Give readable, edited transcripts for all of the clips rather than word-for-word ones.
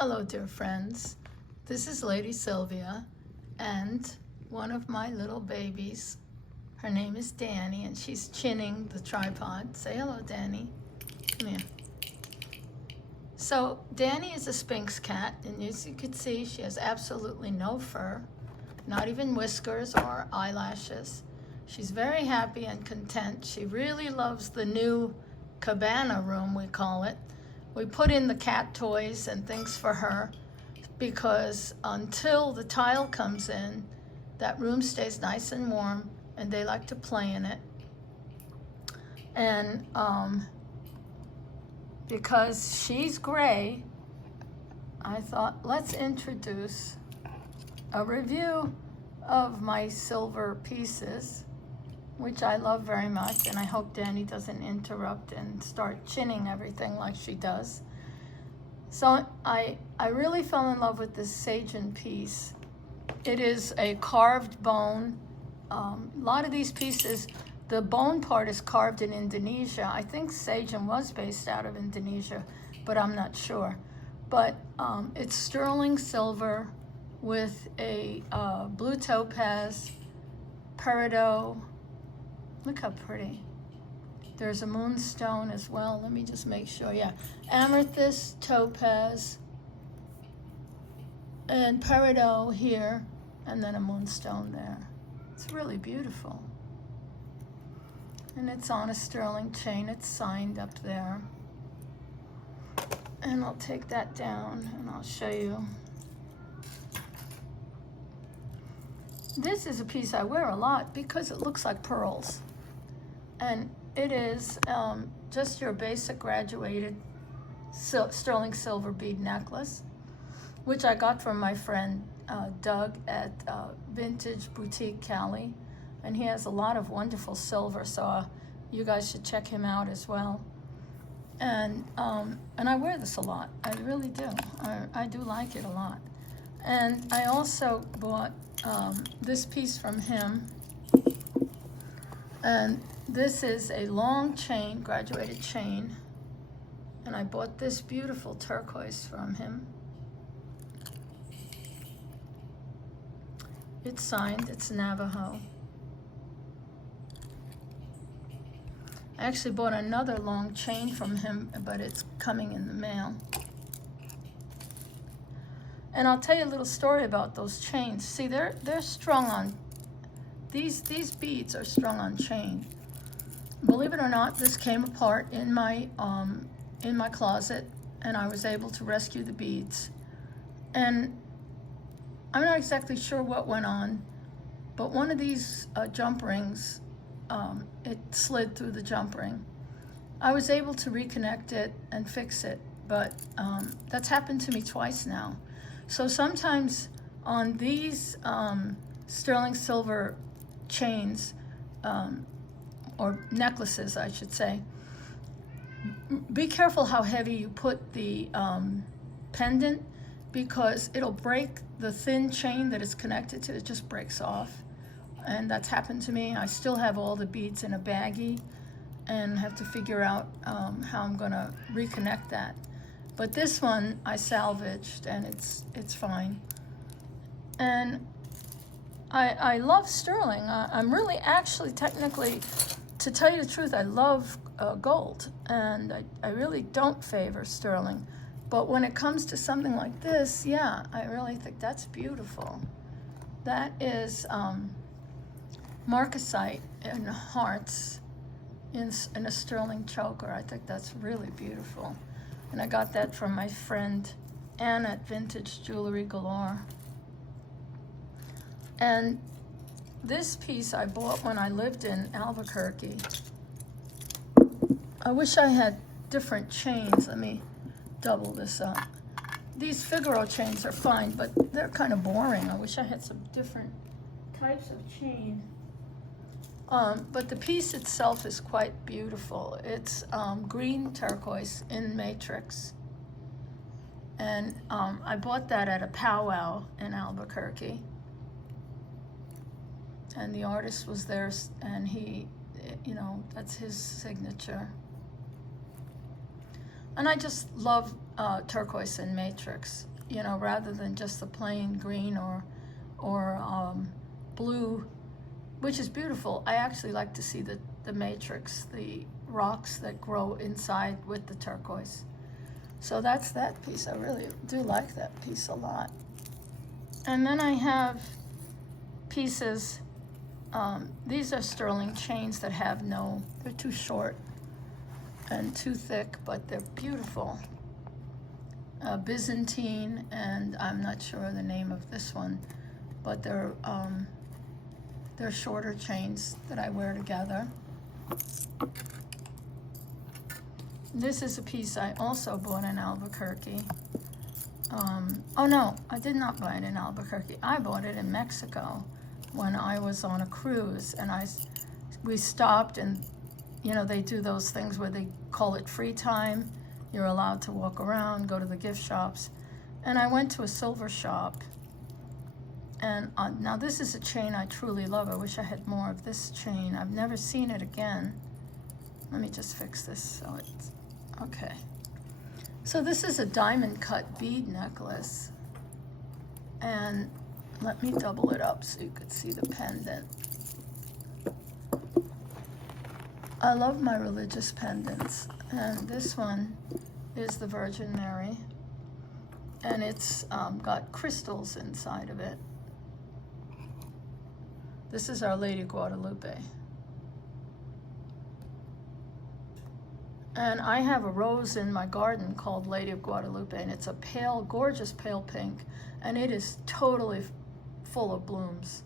Hello, dear friends. This is Lady Sylvia and one of my little babies. Her name is Dani, and she's chinning the tripod. Say hello, Dani. Come here. So Dani is a Sphynx cat, and as you can see, she has absolutely no fur, not even whiskers or eyelashes. She's very happy and content. She really loves the new Cabana room, we call it. We put in the cat toys and things for her because until the tile comes in, that room stays nice and warm, and they like to play in it. And because she's gray, I thought, let's introduce a review of my silver pieces, which I love very much, and I hope Dani doesn't interrupt and start chinning everything like she does. So I really fell in love with this Sagen piece. It is a carved bone. A lot of these pieces, the bone part is carved in Indonesia. I think Sagen was based out of Indonesia, but I'm not sure. But it's sterling silver with a blue topaz, peridot. Look how pretty. There's a moonstone as well. Let me just make sure. Yeah, amethyst, topaz, and peridot here, and then a moonstone there. It's really beautiful. And it's on a sterling chain. It's signed up there. And I'll take that down and I'll show you. This is a piece I wear a lot because it looks like pearls. And it is just your basic graduated sterling silver bead necklace, which I got from my friend Doug at Vintage Boutique Cali. And he has a lot of wonderful silver, so you guys should check him out as well. And I wear this a lot. I really do. I do like it a lot. And I also bought this piece from him. And this is a long chain, graduated chain. And I bought this beautiful turquoise from him. It's signed, it's Navajo. I actually bought another long chain from him, but it's coming in the mail. And I'll tell you a little story about those chains. See, they're strung on, these beads are strung on chain. Believe it or not, this came apart in my closet, and I was able to rescue the beads. And I'm not exactly sure what went on, but one of these jump rings, it slid through the jump ring. I was able to reconnect it and fix it, but that's happened to me twice now. So sometimes on these sterling silver chains, or necklaces, I should say, be careful how heavy you put the pendant, because it'll break the thin chain that it's connected to. It just breaks off. And that's happened to me. I still have all the beads in a baggie and have to figure out how I'm gonna reconnect that. But this one I salvaged, and it's fine. And I love sterling. I'm really, actually, technically, to tell you the truth, I love gold, and I really don't favor sterling. But when it comes to something like this, yeah, I really think that's beautiful. That is marcasite in hearts in a sterling choker. I think that's really beautiful. And I got that from my friend Ann at Vintage Jewelry Galore. And this piece I bought when I lived in Albuquerque. I wish I had different chains. Let me double this up. These Figaro chains are fine, but they're kind of boring. I wish I had some different types of chain. But the piece itself is quite beautiful. It's green turquoise in matrix. And I bought that at a powwow in Albuquerque. And the artist was there, and he, you know, that's his signature. And I just love turquoise and matrix, you know, rather than just the plain green or blue, which is beautiful. I actually like to see the matrix, the rocks that grow inside with the turquoise. So that's that piece. I really do like that piece a lot. And then I have pieces, these are sterling chains that have no, they're too short and too thick, but they're beautiful. Byzantine, and I'm not sure the name of this one, but they're shorter chains that I wear together. This is a piece I also bought in Albuquerque. Oh no, I did not buy it in Albuquerque. I bought it in Mexico when I was on a cruise, and we stopped, and you know, they do those things where they call it free time. You're allowed to walk around, go to the gift shops. And I went to a silver shop. And now this is a chain I truly love. I wish I had more of this chain. I've never seen it again. Let me just fix this so it's okay. So this is a diamond cut bead necklace. And let me double it up so you could see the pendant. I love my religious pendants, and this one is the Virgin Mary, and it's got crystals inside of it. This is Our Lady Guadalupe. And I have a rose in my garden called Lady of Guadalupe, and it's a pale, gorgeous pale pink, and it is totally full of blooms.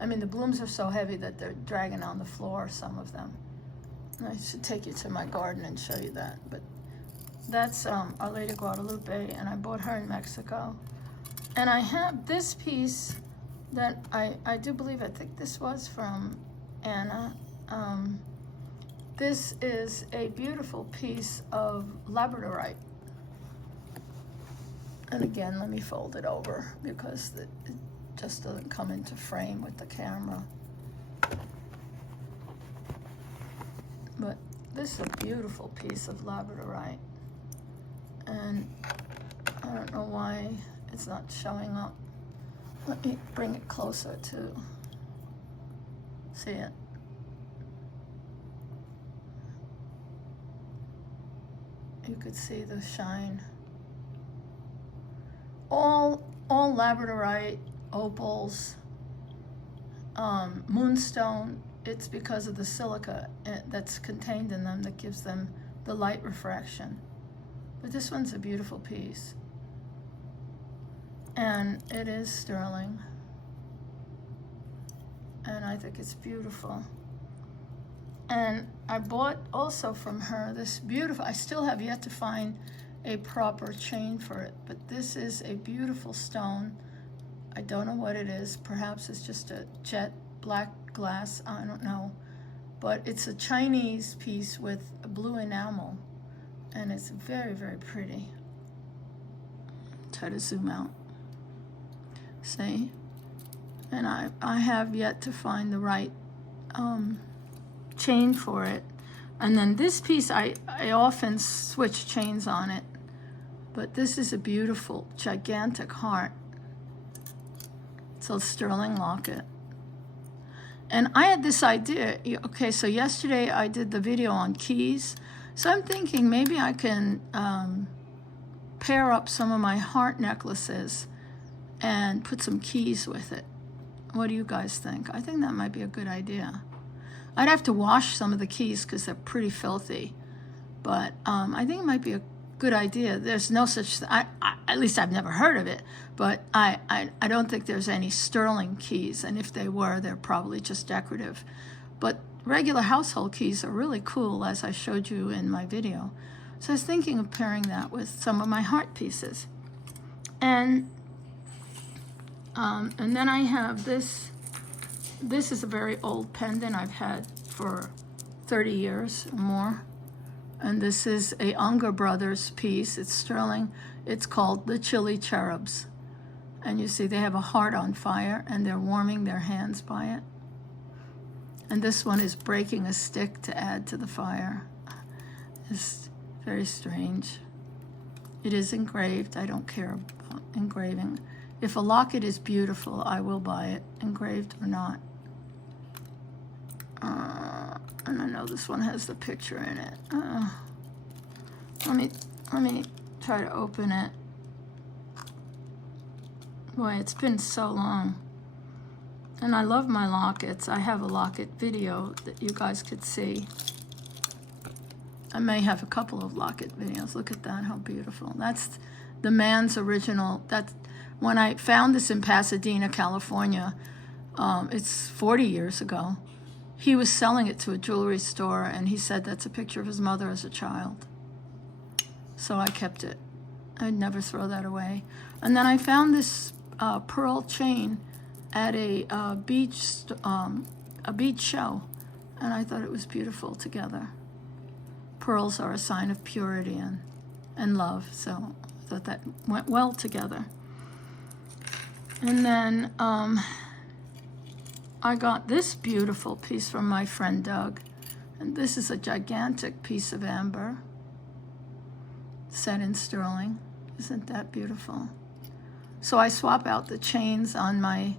I mean, the blooms are so heavy that they're dragging on the floor, some of them. I should take you to my garden and show you that. But that's Our Lady Guadalupe, and I bought her in Mexico. And I have this piece that I do believe, I think this was from Anna. This is a beautiful piece of Labradorite. And again, let me fold it over because it just doesn't come into frame with the camera. But this is a beautiful piece of Labradorite, and I don't know why it's not showing up. Let me bring it closer to see it. You could see the shine. All Labradorite, opals, moonstone. It's because of the silica that's contained in them that gives them the light refraction. But this one's a beautiful piece. And it is sterling. And I think it's beautiful. And I bought also from her this beautiful, I still have yet to find a proper chain for it, but this is a beautiful stone. I don't know what it is. Perhaps it's just a jet black glass, I don't know, but it's a Chinese piece with a blue enamel, and it's very, very pretty. Try to zoom out. See? And I have yet to find the right chain for it. And then this piece, I often switch chains on it, but this is a beautiful, gigantic heart. It's a sterling locket. And I had this idea, okay, so yesterday I did the video on keys. So I'm thinking maybe I can pair up some of my heart necklaces and put some keys with it. What do you guys think? I think that might be a good idea. I'd have to wash some of the keys because they're pretty filthy. But I think it might be a good idea. There's no such, at least I've never heard of it, but I don't think there's any sterling keys, and if they were, they're probably just decorative. But regular household keys are really cool, as I showed you in my video. So I was thinking of pairing that with some of my heart pieces. And then I have this. This is a very old pendant I've had for 30 years or more. And this is a Unger Brothers piece. It's sterling. It's called the Chili Cherubs. And you see they have a heart on fire, and they're warming their hands by it. And this one is breaking a stick to add to the fire. It's very strange. It is engraved. I don't care about engraving. If a locket is beautiful, I will buy it, engraved or not. And I know this one has the picture in it. Let me try to open it. Boy, it's been so long. And I love my lockets. I have a locket video that you guys could see. I may have a couple of locket videos. Look at that, how beautiful. That's the man's original. That's when I found this in Pasadena, California. It's 40 years ago. He was selling it to a jewelry store, and he said that's a picture of his mother as a child. So I kept it. I'd never throw that away. And then I found this pearl chain at a beach show, and I thought it was beautiful together. Pearls are a sign of purity and love, so I thought that went well together. And then I got this beautiful piece from my friend Doug, and this is a gigantic piece of amber set in sterling. Isn't that beautiful? So I swap out the chains on my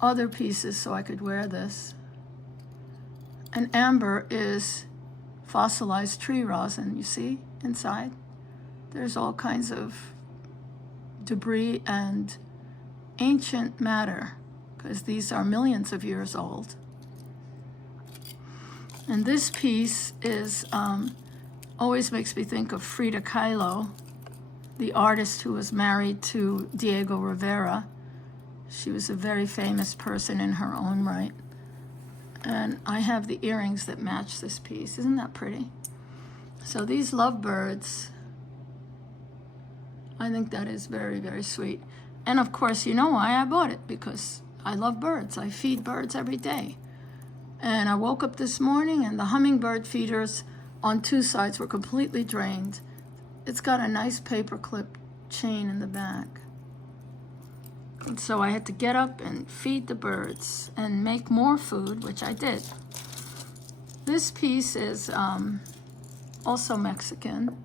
other pieces so I could wear this. And amber is fossilized tree rosin, you see, inside. There's all kinds of debris and ancient matter, because these are millions of years old. And this piece is always makes me think of Frida Kahlo, the artist who was married to Diego Rivera. She was a very famous person in her own right. And I have the earrings that match this piece. Isn't that pretty? So these lovebirds, I think that is very, very sweet. And of course, you know why I bought it, because I love birds. I feed birds every day. And I woke up this morning and the hummingbird feeders on two sides were completely drained. It's got a nice paperclip chain in the back. And so I had to get up and feed the birds and make more food, which I did. This piece is also Mexican,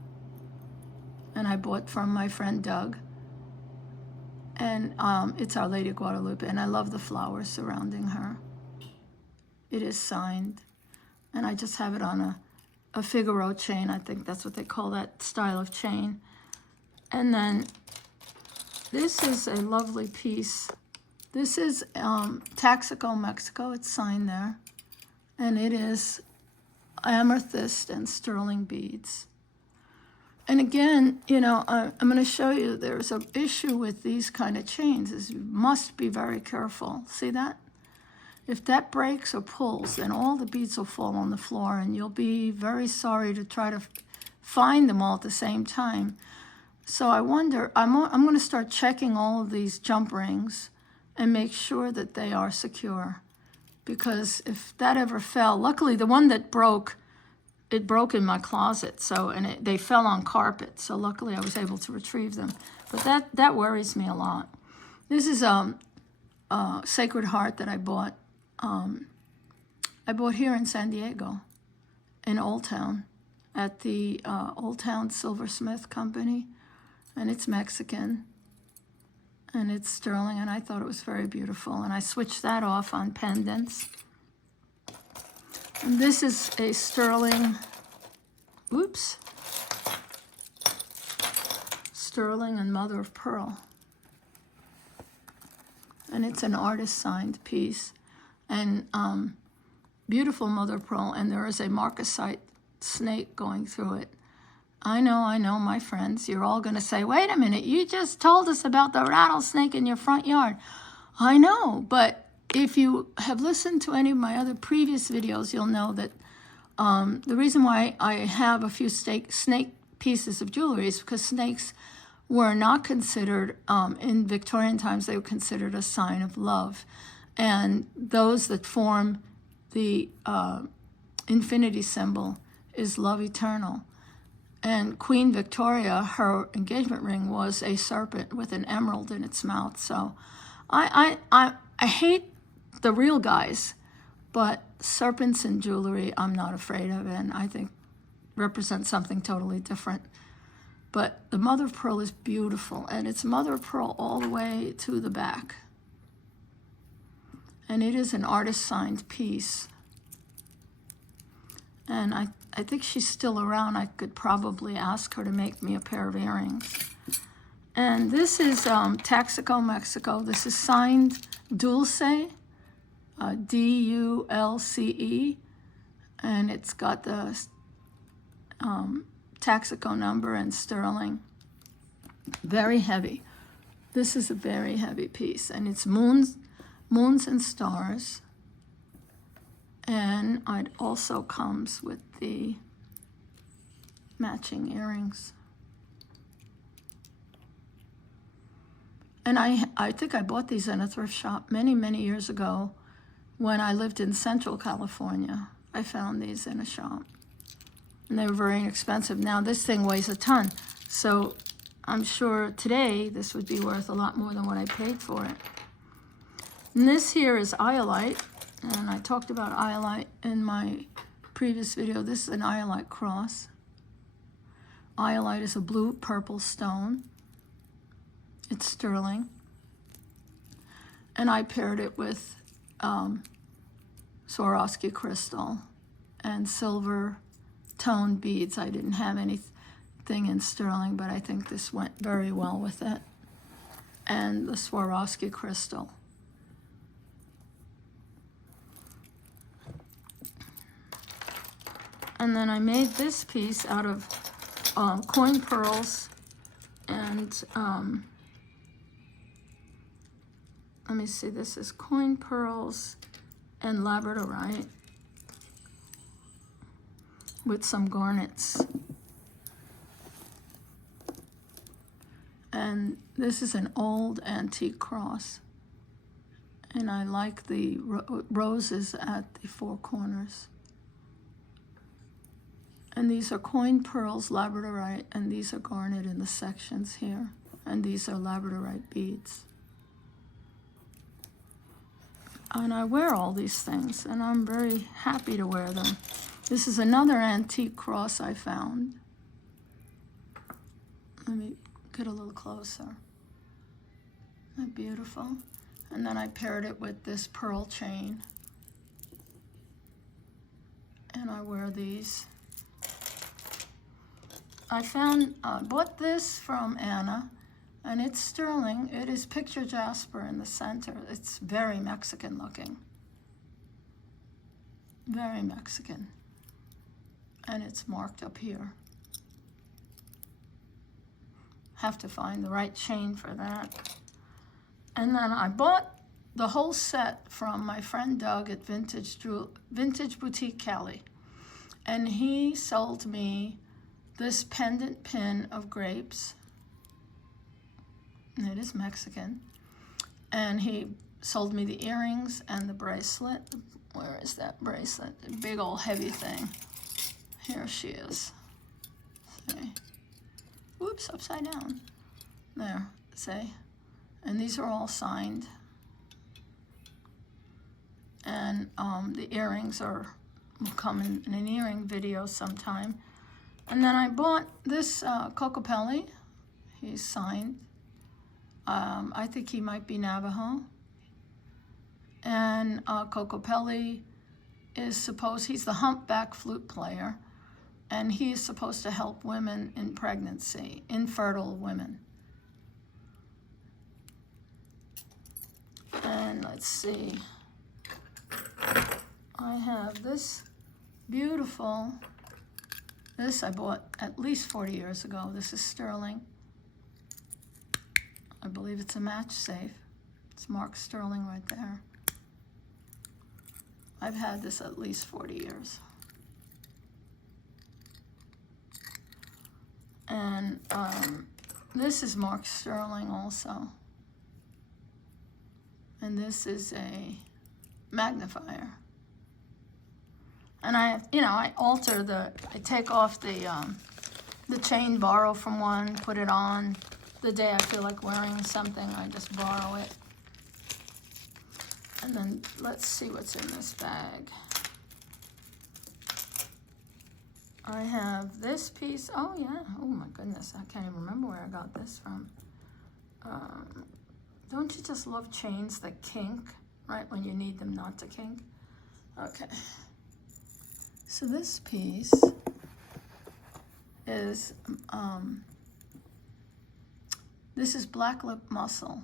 and I bought from my friend Doug. And it's Our Lady of Guadalupe, and I love the flowers surrounding her. It is signed, and I just have it on a Figaro chain. I think that's what they call that style of chain. And then this is a lovely piece. This is Taxico, Mexico. It's signed there. And it is amethyst and sterling beads. And again, you know, I'm going to show you there's an issue with these kind of chains is you must be very careful. See that? If that breaks or pulls, then all the beads will fall on the floor, and you'll be very sorry to try to find them all at the same time. So I wonder, I'm going to start checking all of these jump rings and make sure that they are secure. Because if that ever fell, luckily the one that broke, it broke in my closet, they fell on carpet, so luckily I was able to retrieve them. But that worries me a lot. This is Sacred Heart that I bought. I bought here in San Diego, in Old Town, at the Old Town Silversmith Company, and it's Mexican, and it's sterling, and I thought it was very beautiful, and I switched that off on pendants. And this is a sterling, sterling and mother of pearl. And it's an artist-signed piece. And beautiful mother of pearl, and there is a marcasite snake going through it. I know, my friends. You're all going to say, wait a minute, you just told us about the rattlesnake in your front yard. I know, but if you have listened to any of my other previous videos, you'll know that the reason why I have a few snake pieces of jewelry is because snakes were not considered, in Victorian times, they were considered a sign of love. And those that form the infinity symbol is love eternal. And Queen Victoria, her engagement ring was a serpent with an emerald in its mouth. So I hate the real guys, but serpents in jewelry I'm not afraid of, and I think represent something totally different. But the mother of pearl is beautiful, and it's mother of pearl all the way to the back. And it is an artist-signed piece. And I think she's still around. I could probably ask her to make me a pair of earrings. And this is Taxico, Mexico. This is signed Dulce, D-U-L-C-E. And it's got the Taxico number and sterling. Very heavy. This is a very heavy piece. And it's moons and stars. And it also comes with the matching earrings. And I think I bought these in a thrift shop many, many years ago when I lived in Central California. I found these in a shop. And they were very inexpensive. Now this thing weighs a ton. So I'm sure today this would be worth a lot more than what I paid for it. And this here is iolite. And I talked about iolite in my previous video. This is an iolite cross. Iolite is a blue-purple stone. It's sterling. And I paired it with Swarovski crystal and silver tone beads. I didn't have anything in sterling, but I think this went very well with it. And the Swarovski crystal. And then I made this piece out of coin pearls and let me see, this is coin pearls and Labradorite with some garnets. And this is an old antique cross. And I like the roses at the four corners. And these are coin pearls, Labradorite, and these are garnet in the sections here. And these are Labradorite beads. And I wear all these things, and I'm very happy to wear them. This is another antique cross I found. Let me get a little closer. Isn't that beautiful? And then I paired it with this pearl chain. And I wear these. I bought this from Anna, and it's sterling. It is picture jasper in the center. It's very Mexican looking. Very Mexican. And it's marked up here. Have to find the right chain for that. And then I bought the whole set from my friend Doug at Vintage Boutique Cali. And he sold me this pendant pin of grapes. And it is Mexican. And he sold me the earrings and the bracelet. Where is that bracelet? The big old heavy thing. Here she is. See? Whoops, upside down. There, see? And these are all signed. And the earrings will come in an earring video sometime. And then I bought this Cocopelli. He's signed. I think he might be Navajo. And Cocopelli is he's the humpback flute player. And he is supposed to help women in pregnancy, infertile women. And let's see. I have this beautiful, this I bought at least 40 years ago. This is sterling. I believe it's a match safe. It's marked sterling right there. I've had this at least 40 years. And this is marked sterling also. And this is a magnifier. And I take off the chain, borrow from one, put it on. The day I feel like wearing something, I just borrow it. And then let's see what's in this bag. I have this piece. Oh, yeah. Oh, my goodness. I can't even remember where I got this from. Don't you just love chains that kink, right, when you need them not to kink? Okay. So this piece is, this is black lip mussel.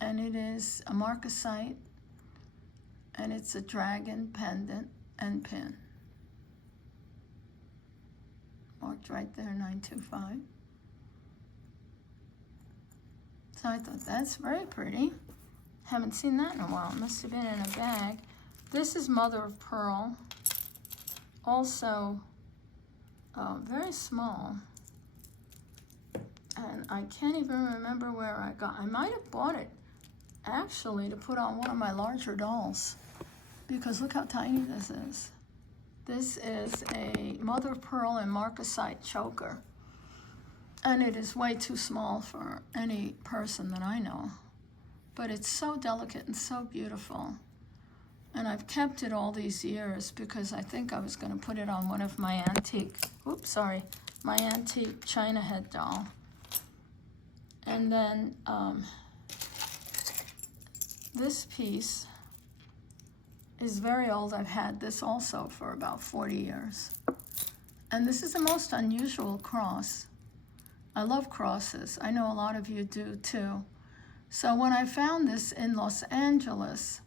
And it is a marcasite. And it's a dragon pendant and pin. Marked right there, 925. So I thought that's very pretty. Haven't seen that in a while. It must have been in a bag. This is mother of pearl. Also very small. And I can't even remember where I got. I might have bought it actually to put on one of my larger dolls. Because look how tiny this is. This is a mother of pearl and marcasite choker. And it is way too small for any person that I know. But it's so delicate and so beautiful. And I've kept it all these years because I think I was going to put it on one of my antique, my antique China head doll. And then this piece is very old. I've had this also for about 40 years. And this is the most unusual cross. I love crosses. I know a lot of you do too. So when I found this in Los Angeles,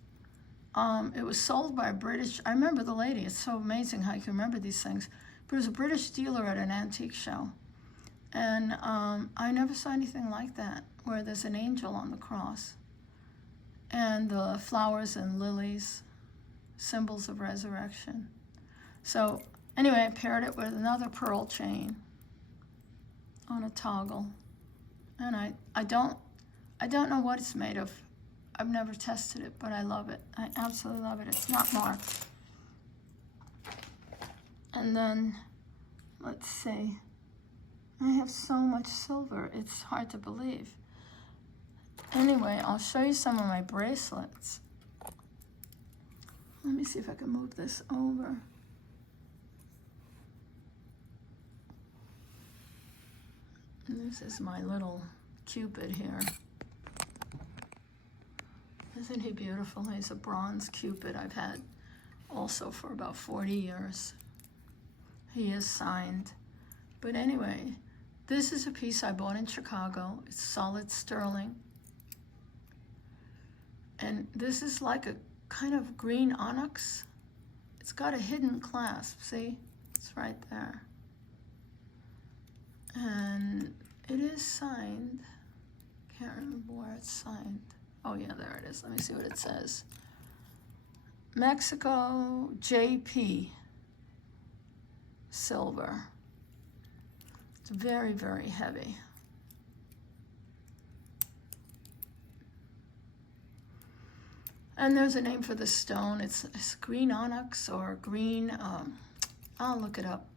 it was sold by a British, I remember the lady, it's so amazing how you can remember these things, but it was a British dealer at an antique show. And I never saw anything like that, where there's an angel on the cross. And the flowers and lilies, symbols of resurrection. So anyway, I paired it with another pearl chain on a toggle. And I don't know what it's made of. I've never tested it, but I love it. I absolutely love it. It's not marked. And then, let's see. I have so much silver. It's hard to believe. Anyway, I'll show you some of my bracelets. Let me see if I can move this over. And this is my little Cupid here. Isn't he beautiful? He's a bronze Cupid I've had also for about 40 years. He is signed. But anyway, this is a piece I bought in Chicago. It's solid sterling. And this is like a kind of green onyx. It's got a hidden clasp, see? It's right there. And it is signed. Can't remember where it's signed. Oh yeah, there it is. Let me see what it says. Mexico JP silver. It's very, very heavy. And there's a name for the stone. It's green onyx or green, I'll look it up.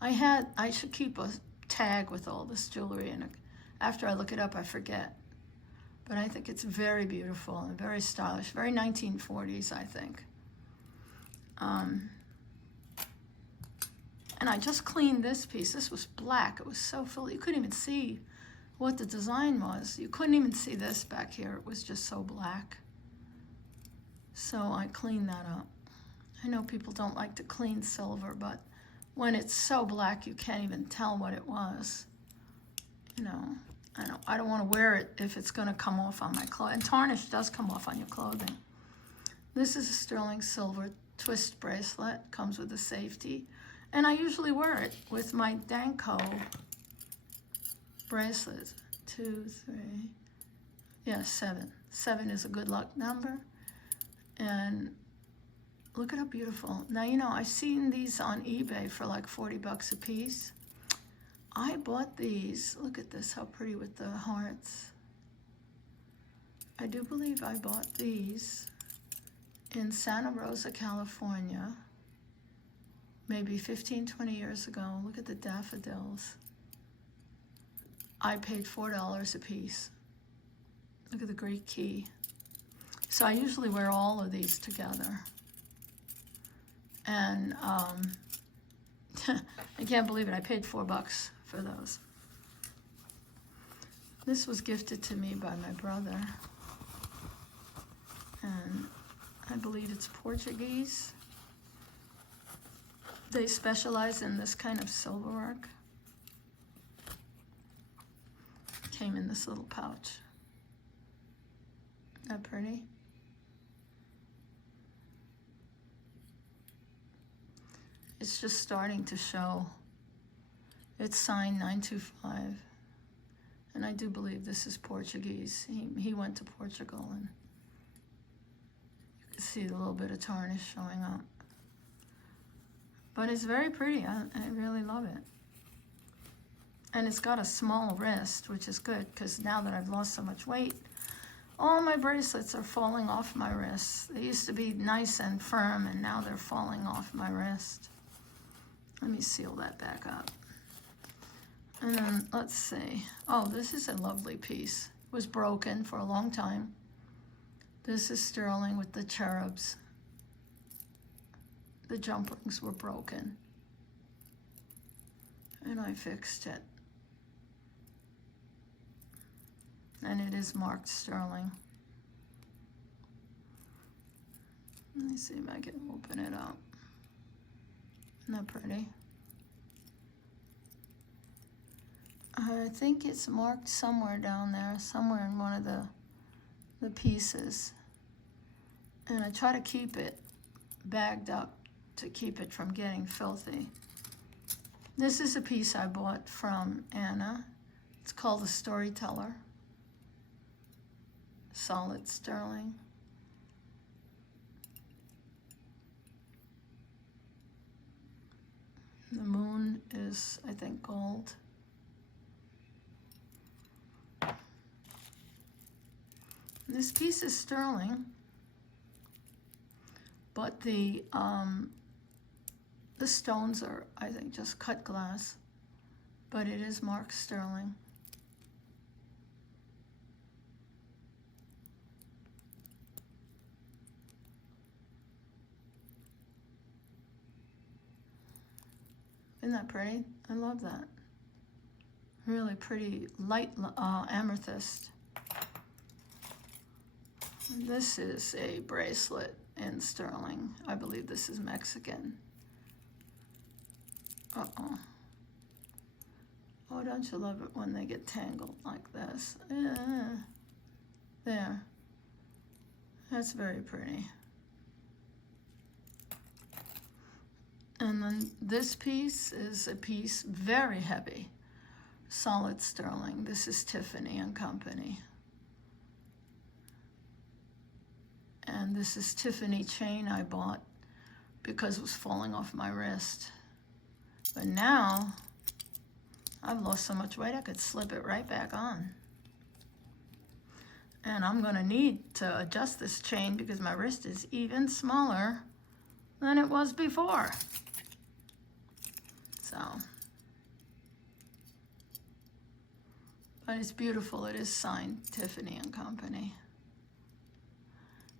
I should keep a tag with all this jewelry, and after I look it up, I forget. But I think it's very beautiful and very stylish, very 1940s, I think. And I just cleaned this piece. This was black. It was so full. You couldn't even see what the design was. You couldn't even see this back here. It was just so black. So I cleaned that up. I know people don't like to clean silver, but when it's so black, you can't even tell what it was. You know, I don't want to wear it if it's going to come off on my clothes. And tarnish does come off on your clothing. This is a sterling silver twist bracelet. Comes with a safety. And I usually wear it with my Danko bracelets. 2, 3, yeah, 7. 7 is a good luck number. And look at how beautiful. Now, you know, I've seen these on eBay for like 40 bucks a piece. I bought these. Look at this, how pretty with the hearts. I do believe I bought these in Santa Rosa, California, maybe 15, 20 years ago. Look at the daffodils. I paid $4 a piece. Look at the Greek key. So I usually wear all of these together. And I can't believe it. I paid $4 for those. This was gifted to me by my brother. And I believe it's Portuguese. They specialize in this kind of silverwork. Came in this little pouch. Isn't that pretty? It's just starting to show. It's signed 925. And I do believe this is Portuguese. He went to Portugal, and you can see a little bit of tarnish showing up. But it's very pretty. I really love it. And it's got a small wrist, which is good, because now that I've lost so much weight, all my bracelets are falling off my wrists. They used to be nice and firm, and now they're falling off my wrist. Let me seal that back up. And then, let's see. Oh, this is a lovely piece. It was broken for a long time. This is sterling with the cherubs. The jump rings were broken. And I fixed it. And it is marked sterling. Let me see if I can open it up. Isn't that pretty? I think it's marked somewhere down there, somewhere in one of the pieces. And I try to keep it bagged up to keep it from getting filthy. This is a piece I bought from Anna. It's called the Storyteller. Solid sterling. The moon is, I think, gold. This piece is sterling, but the stones are, I think, just cut glass, but it is marked sterling. Isn't that pretty? I love that. Really pretty light amethyst. This is a bracelet in sterling. I believe this is Mexican. Uh-oh. Oh, don't you love it when they get tangled like this? There. That's very pretty. And then this piece is a piece very heavy. Solid sterling. This is Tiffany and Company. And this is Tiffany chain I bought because it was falling off my wrist. But now, I've lost so much weight I could slip it right back on. And I'm gonna need to adjust this chain because my wrist is even smaller than it was before. So, but it's beautiful. It is signed Tiffany and Company.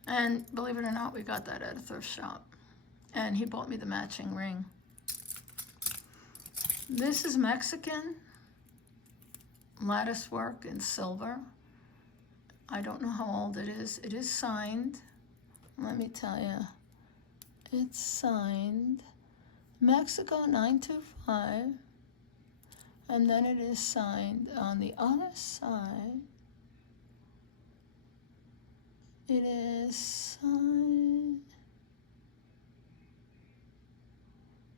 And believe it or not, we got that at a thrift shop. And he bought me the matching ring. This is Mexican lattice work in silver. I don't know how old it is. It is signed. Let me tell you. It's signed Mexico 925. And then it is signed on the other side. It is signed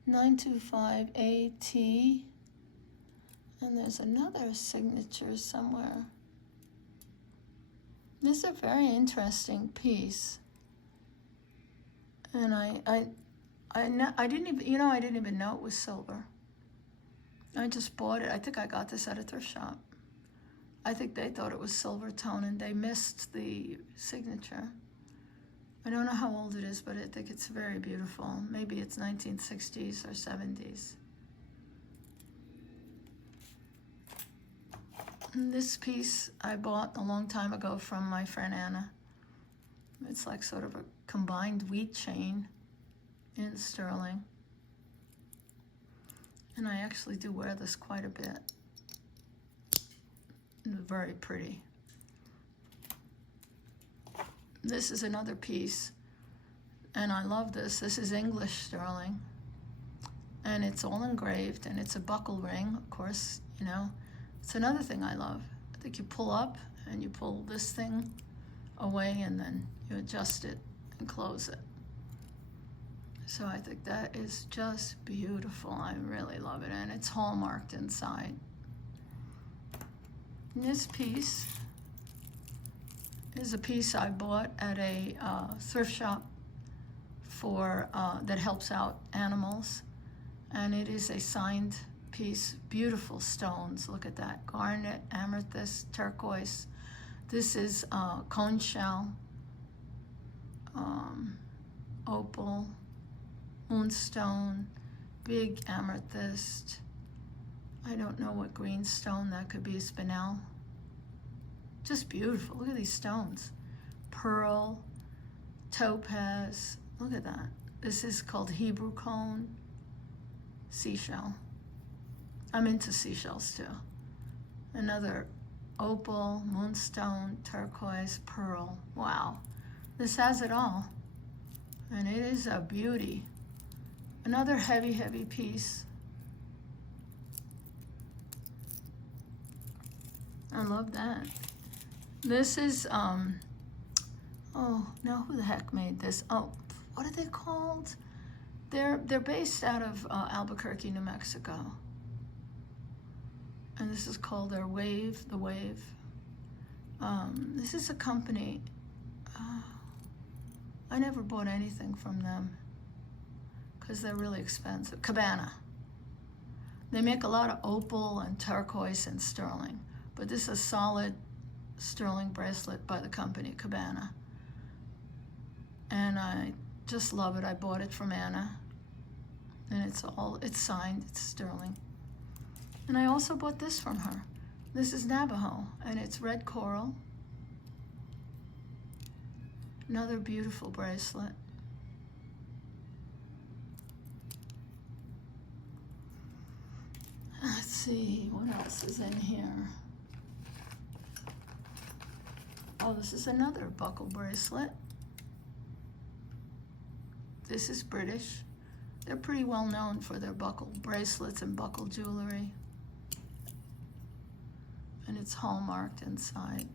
925 AT, and there's another signature somewhere. This is a very interesting piece, and I didn't even, I didn't even know it was silver. I just bought it. I think I got this at a thrift shop. I think they thought it was silver tone and they missed the signature. I don't know how old it is, but I think it's very beautiful. Maybe it's 1960s or 70s. And this piece I bought a long time ago from my friend Anna. It's like sort of a combined wheat chain in sterling. And I actually do wear this quite a bit. Very pretty. This is another piece, and I love this. This is English sterling, and it's all engraved, and it's a buckle ring, of course, you know. It's another thing I love. I think you pull up, and you pull this thing away, and then you adjust it and close it. So I think that is just beautiful. I really love it, and it's hallmarked inside. And this piece is a piece I bought at a thrift shop for that helps out animals, and it is a signed piece. Beautiful stones. Look at that: garnet, amethyst, turquoise. This is cone shell, opal, moonstone, big amethyst. I don't know what green stone that could be. Spinel. Just beautiful. Look at these stones. Pearl, topaz. Look at that. This is called Hebrew cone. Seashell. I'm into seashells too. Another opal, moonstone, turquoise, pearl. Wow. This has it all. And it is a beauty. Another heavy, heavy piece. I love that. This is, oh, now who the heck made this? Oh, what are they called? They're based out of Albuquerque, New Mexico. And this is called their Wave, the Wave. This is a company. I never bought anything from them because they're really expensive. Cabana. They make a lot of opal and turquoise and sterling. But this is a solid sterling bracelet by the company, Cabana. And I just love it. I bought it from Anna. And it's signed, it's sterling. And I also bought this from her. This is Navajo, and it's red coral. Another beautiful bracelet. Let's see, what else is in here? Oh, this is another buckle bracelet. This is British. They're pretty well known for their buckle bracelets and buckle jewelry. And it's hallmarked inside.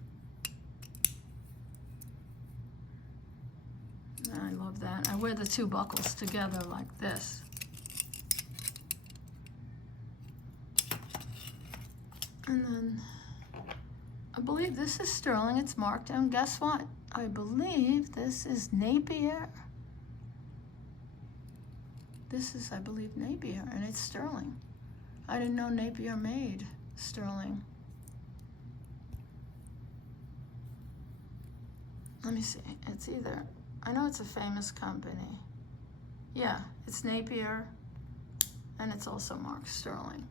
And I love that. I wear the two buckles together like this. And then I believe this is sterling. It's marked, and guess what? I believe this is Napier. This is, I believe, Napier, and it's sterling. I didn't know Napier made sterling. Let me see. It's either, I know it's a famous company. Yeah, it's Napier, and it's also marked sterling.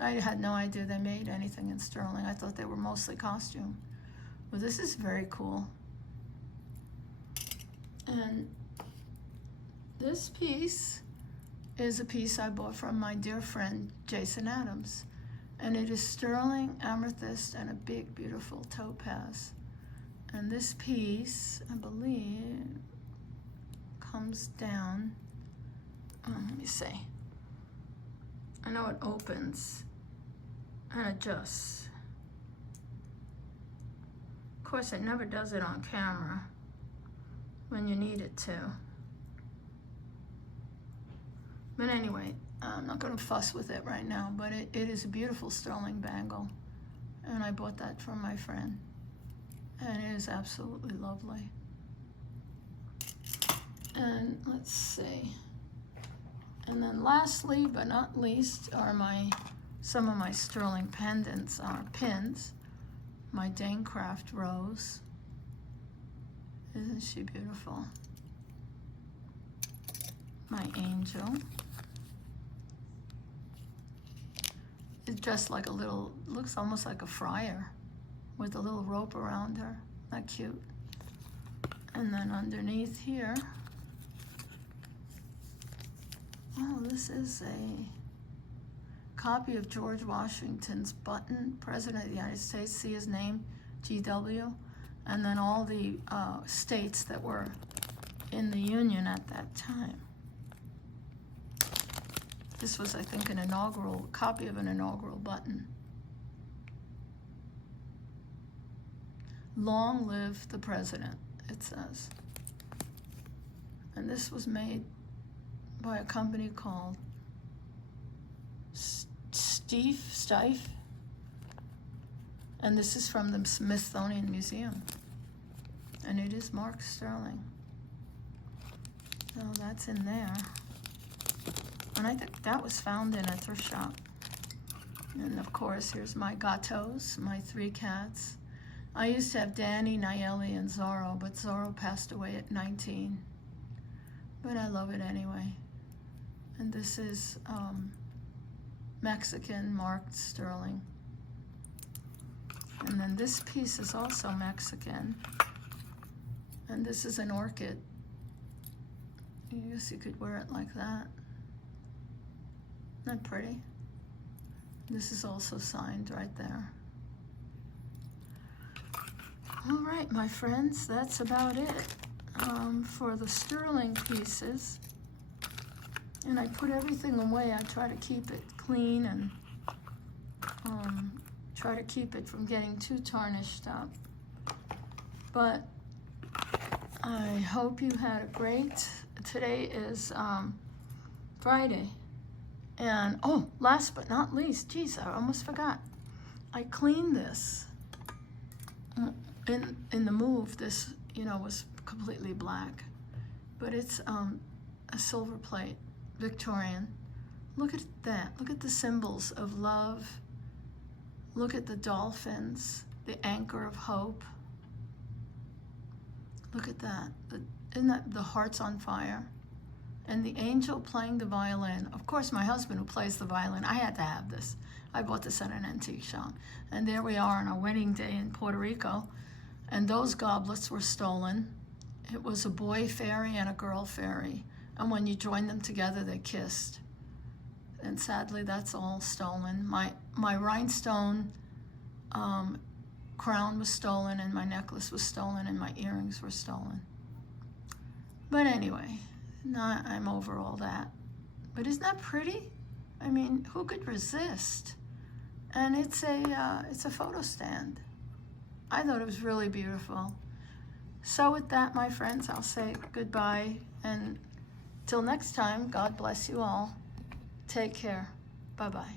I had no idea they made anything in sterling. I thought they were mostly costume. Well, this is very cool. And this piece is a piece I bought from my dear friend Jason Adams. And it is sterling, amethyst, and a big, beautiful topaz. And this piece, I believe, comes down. Oh, let me see. I know it opens and adjusts. Of course, it never does it on camera when you need it to. But anyway, I'm not going to fuss with it right now, but it is a beautiful sterling bangle. And I bought that from my friend. And it is absolutely lovely. And let's see. And then lastly, but not least, are some of my sterling pendants, pins. My Danecraft Rose. Isn't she beautiful? My angel. It's just like a little, looks almost like a friar with a little rope around her. Isn't that cute? And then underneath here, oh, this is copy of George Washington's button, President of the United States, see his name, GW, and then all the states that were in the Union at that time. This was, I think, an inaugural copy of an inaugural button. Long live the president, it says. And this was made by a company called Stief, and this is from the Smithsonian Museum, and it is marked sterling. So that's in there, and I think that was found in a thrift shop. And of course, here's my gatos, my 3 cats. I used to have Dani, Nayeli, and Zorro, but Zorro passed away at 19. But I love it anyway. And this is Mexican, marked sterling. And then this piece is also Mexican. And this is an orchid. I guess you could wear it like that. Isn't that pretty? This is also signed right there. All right, my friends, that's about it for the sterling pieces. And I put everything away. I try to keep it clean and try to keep it from getting too tarnished up. But I hope you had a great, today is Friday. And, oh, last but not least, geez, I almost forgot. I cleaned this. In the move, this, you know, was completely black. But it's a silver plate, Victorian. Look at that. Look at the symbols of love. Look at the dolphins, the anchor of hope. Look at that. Isn't that the hearts on fire? And the angel playing the violin. Of course, my husband who plays the violin, I had to have this. I bought this at an antique shop. And there we are on our wedding day in Puerto Rico. And those goblets were stolen. It was a boy fairy and a girl fairy. And when you joined them together, they kissed. And sadly, that's all stolen. My rhinestone crown was stolen, and my necklace was stolen, and my earrings were stolen. But anyway, I'm over all that. But isn't that pretty? I mean, who could resist? And it's a photo stand. I thought it was really beautiful. So with that, my friends, I'll say goodbye. And till next time, God bless you all. Take care. Bye-bye.